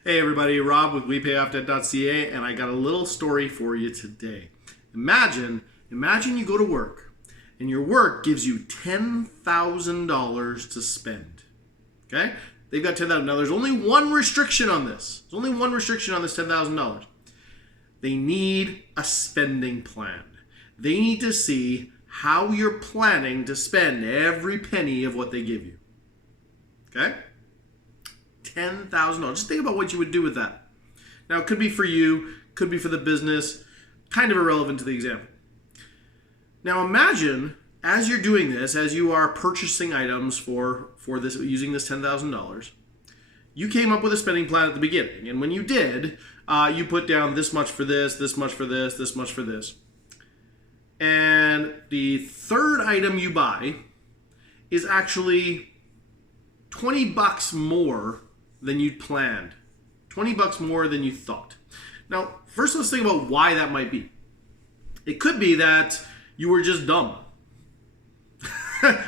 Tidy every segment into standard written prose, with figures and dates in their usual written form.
Hey everybody, Rob with WePayOffDebt.ca, and I got a little story for you today. Imagine you go to work, and your work gives you $10,000 to spend. Okay? They've got $10,000. Now there's only one restriction on this. There's only one restriction on this $10,000. They need a spending plan. They need to see how you're planning to spend every penny of what they give you. Okay? $10,000. Just think about what you would do with that. Now, it could be for you, could be for the business, kind of irrelevant to the example. Now, imagine as you're doing this, as you are purchasing items for this using this $10,000, you came up with a spending plan at the beginning. And when you did, you put down this much for this much for this much for this. And the third item you buy is actually $20 more than you'd planned. $20 more than you thought. Now, first let's think about why that might be. It could be that you were just dumb.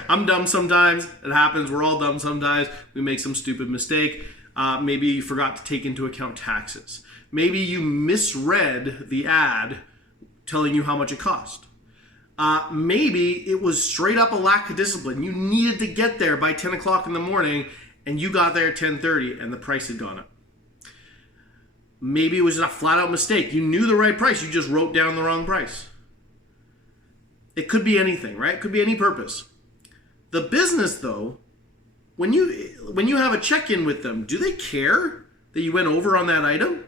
I'm dumb sometimes. It happens. We're all dumb sometimes. We make some stupid mistake. Maybe you forgot to take into account taxes. Maybe you misread the ad telling you how much it cost. Maybe it was straight up a lack of discipline. You needed to get there by 10 o'clock in the morning and you got there at 10:30 and the price had gone up. Maybe it was a flat out mistake. You knew the right price. You just wrote down the wrong price. It could be anything, right? It could be any purpose. The business, though, when you have a check-in with them, do they care that you went over on that item?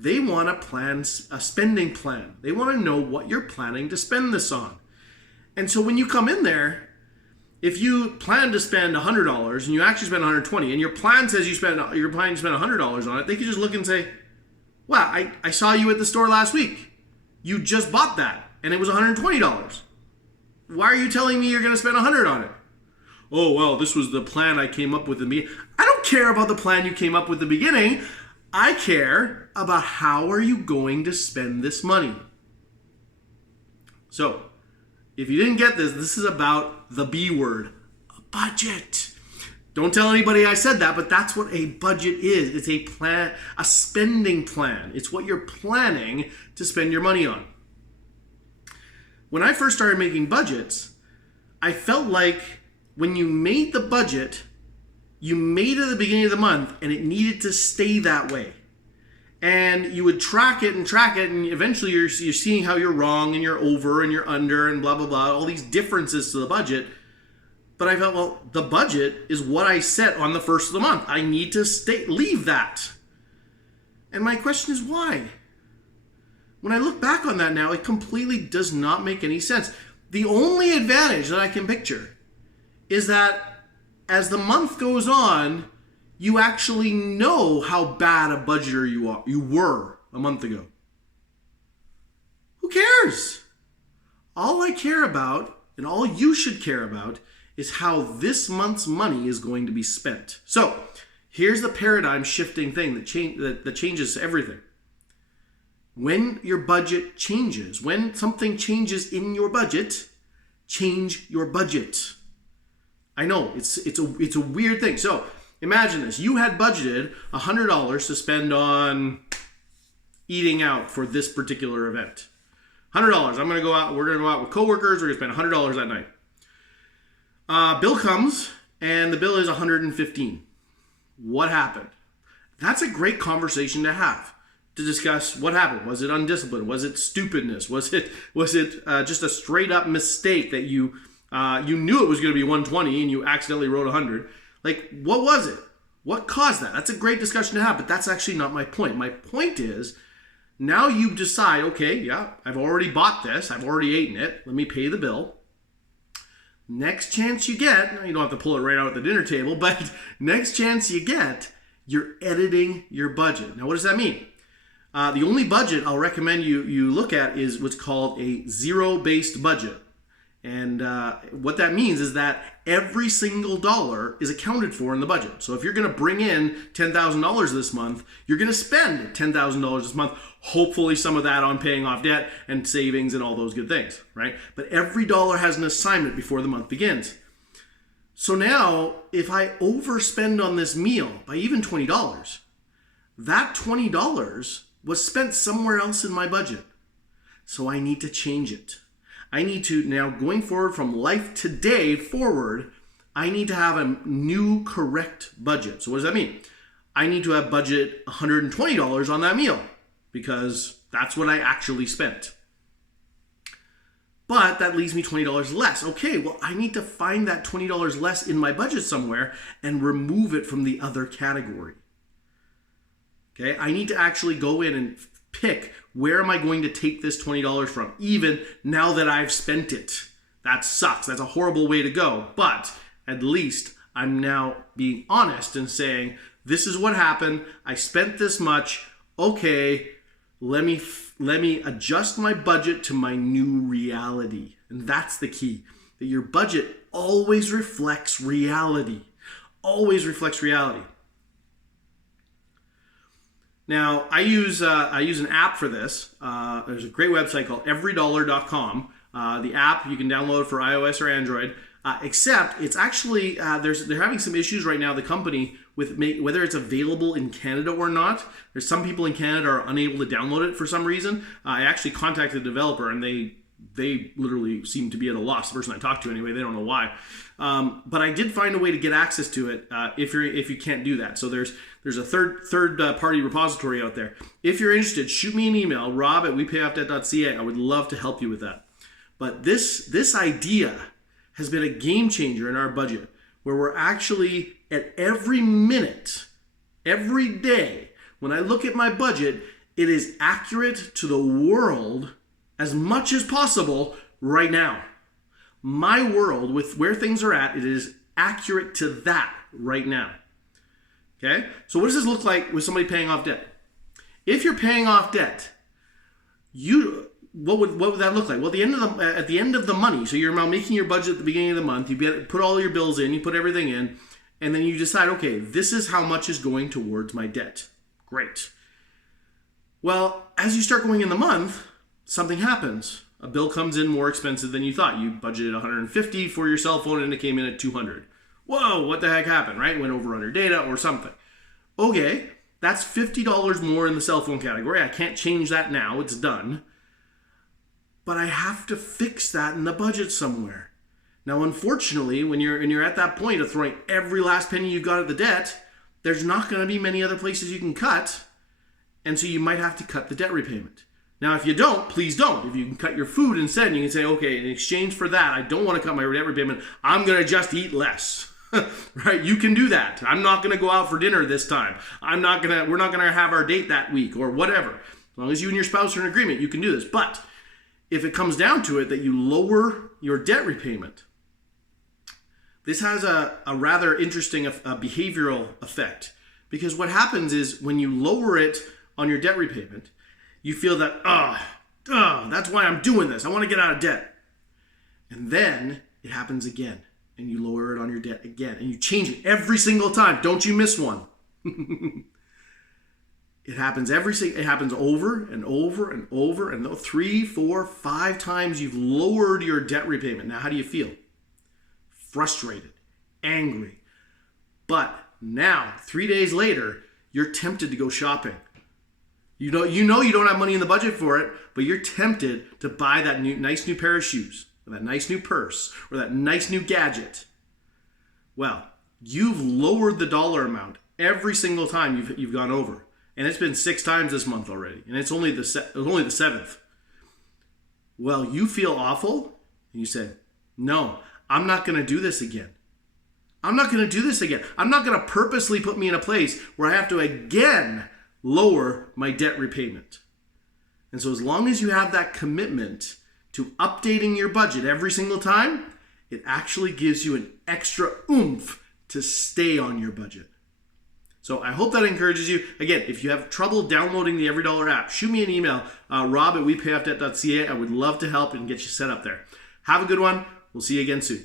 They want a spending plan. They want to know what you're planning to spend this on. And so when you come in there, if you plan to spend $100 and you actually spend $120, and your plan says you're planning to spend $100 on it, they could just look and say, "Wow, I saw you at the store last week. You just bought that, and it was $120. Why are you telling me you're going to spend $100 on it?" "Oh, well, this was the plan I came up with in the beginning." I don't care about the plan you came up with in the beginning. I care about how are you going to spend this money. So, if you didn't get this, this is about the B word, a budget. Don't tell anybody I said that, but that's what a budget is. It's a plan, a spending plan. It's what you're planning to spend your money on. When I first started making budgets, I felt like when you made the budget, you made it at the beginning of the month and it needed to stay that way. And you would track it, and eventually you're seeing how you're wrong and you're over and you're under and blah, blah, blah, all these differences to the budget. But I felt, well, the budget is what I set on the first of the month. I need to leave that. And my question is why? When I look back on that now, it completely does not make any sense. The only advantage that I can picture is that as the month goes on, you actually know how bad a budgeter you were a month ago. Who cares? All I care about, and all you should care about, is how this month's money is going to be spent. So, here's the paradigm shifting thing that changes everything. When your budget changes, when something changes in your budget, change your budget. I know, it's a weird thing. So, imagine this. You had budgeted $100 to spend on eating out for this particular event. $100. We're going to go out with coworkers. We're going to spend $100 that night. Bill comes, and the bill is $115. What happened? That's a great conversation to have, to discuss what happened. Was it undisciplined? Was it stupidness? Was it just a straight up mistake that you knew it was going to be $120 and you accidentally wrote $100? Like, what was it? What caused that? That's a great discussion to have, but that's actually not my point. My point is, now you decide, okay, yeah, I've already bought this. I've already eaten it. Let me pay the bill. Next chance you get, you don't have to pull it right out at the dinner table, but next chance you get, you're editing your budget. Now, what does that mean? The only budget I'll recommend you look at is what's called a zero-based budget. And what that means is that every single dollar is accounted for in the budget. So if you're going to bring in $10,000 this month, you're going to spend $10,000 this month, hopefully some of that on paying off debt and savings and all those good things, right? But every dollar has an assignment before the month begins. So now, if I overspend on this meal by even $20, that $20 was spent somewhere else in my budget. So I need to change it. I need to now, going forward from Life Today forward, I need to have a new correct budget. So what does that mean? I need to have budget $120 on that meal because that's what I actually spent. But that leaves me $20 less. Okay, well, I need to find that $20 less in my budget somewhere and remove it from the other category. Okay, I need to actually go in and pick, where am I going to take this $20 from, even now that I've spent it. That sucks. That's a horrible way to go. But at least I'm now being honest and saying, this is what happened. I spent this much. Okay, let me adjust my budget to my new reality. And that's the key, that your budget always reflects reality. Always reflects reality. Now, I use an app for this. There's a great website called everydollar.com. The app you can download for iOS or Android. Except it's actually they're having some issues right now. The company with whether it's available in Canada or not. There's some people in Canada are unable to download it for some reason. I actually contacted the developer and they literally seem to be at a loss. The person I talked to anyway, they don't know why. But I did find a way to get access to it if you can't do that. So there's a third party repository out there. If you're interested, shoot me an email, rob@wepayofdebt.ca. I would love to help you with that. But this idea has been a game changer in our budget, where we're actually at every minute, every day, when I look at my budget, it is accurate to the world as much as possible right now. My world, with where things are at, it is accurate to that right now. Okay? So what does this look like with somebody paying off debt? If you're paying off debt, what would that look like? Well, at the end of the money, so you're now making your budget at the beginning of the month, you put all your bills in, you put everything in, and then you decide, okay, this is how much is going towards my debt. Great. Well, as you start going in the month, something happens. A bill comes in more expensive than you thought. You budgeted $150 for your cell phone and it came in at $200. Whoa, what the heck happened, right? Went over on your data or something. Okay, that's $50 more in the cell phone category. I can't change that now. It's done. But I have to fix that in the budget somewhere. Now, unfortunately, when you're at that point of throwing every last penny you got at the debt, there's not going to be many other places you can cut. And so you might have to cut the debt repayment. Now, if you don't, please don't. If you can cut your food instead, you can say, okay, in exchange for that, I don't want to cut my debt repayment. I'm going to just eat less. Right? You can do that. I'm not going to go out for dinner this time. We're not going to have our date that week or whatever. As long as you and your spouse are in agreement, you can do this. But if it comes down to it that you lower your debt repayment, this has a rather interesting behavioral effect. Because what happens is when you lower it on your debt repayment, you feel that, that's why I'm doing this. I want to get out of debt. And then it happens again. And you lower it on your debt again. And you change it every single time. Don't you miss one. It happens it happens over and over and over. And 3, 4, 5 times you've lowered your debt repayment. Now, how do you feel? Frustrated. Angry. But now, 3 days later, you're tempted to go shopping. You know you don't have money in the budget for it, but you're tempted to buy that nice new pair of shoes, or that nice new purse, or that nice new gadget. Well, you've lowered the dollar amount every single time you've gone over, and it's been 6 times this month already, and it's only the 7th. Well, you feel awful, and you say, "No, I'm not going to do this again. I'm not going to do this again. I'm not going to purposely put me in a place where I have to again lower my debt repayment." And so as long as you have that commitment to updating your budget every single time, it actually gives you an extra oomph to stay on your budget. So I hope that encourages you. Again, if you have trouble downloading the EveryDollar app, shoot me an email, rob@wepayofdebt.ca. I would love to help and get you set up there. Have a good one. We'll see you again soon.